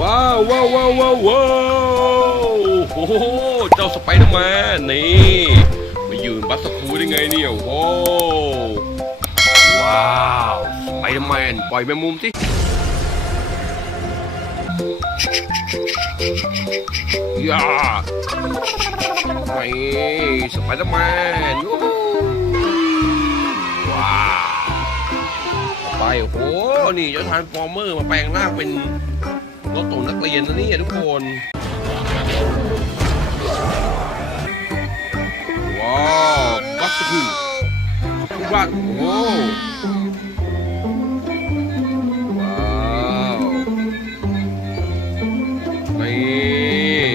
ว้าวว้าวว้าวว้าววาวโอ้โหเจ้าสไปเดอร์แมนนี่มายืนบัสสคูได้ไงเนี่ยโอ้โหว้าวสไปเดอร์แมนปล่อยแมงมุมสิย่าไม่สไปเดอร์แมนว้าวไปโอ้โหนี่เจ้าทานฟอร์เมอร์มาแปลงร่างเป็น รถตู้นักเรียนนะเนี่ยทุกคน ว้าวบัสคือทุกบ้านโอ้โหว้าวนี่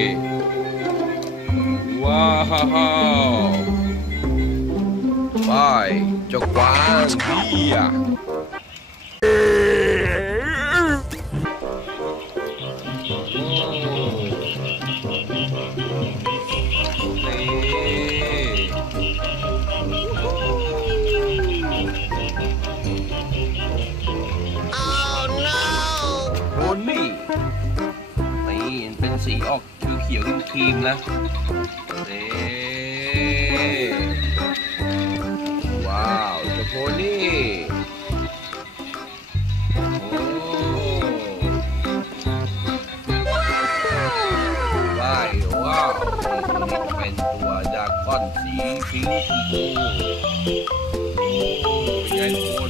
ว้าวไปเจ้ากวางเฮีย เป็นสีออกเขียวๆครีมๆนะนี่ว้าวเจ้าโพนี่โอ้ว้ายว้าวนี่เป็นตัวดราก้อนสีพิงค์ชมพูโอ้ยายทุ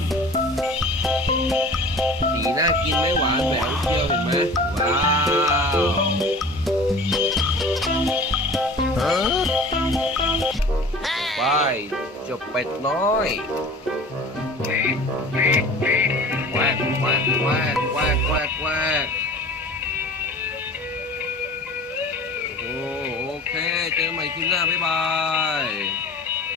กินไม่หวานแหววเชียวเห็นไหมว้าวไปจบเป็ดน้อยแวกแวกแวกแวกแวกแวกโอเค เจอใหม่คลิปหน้า บ๊ายบาย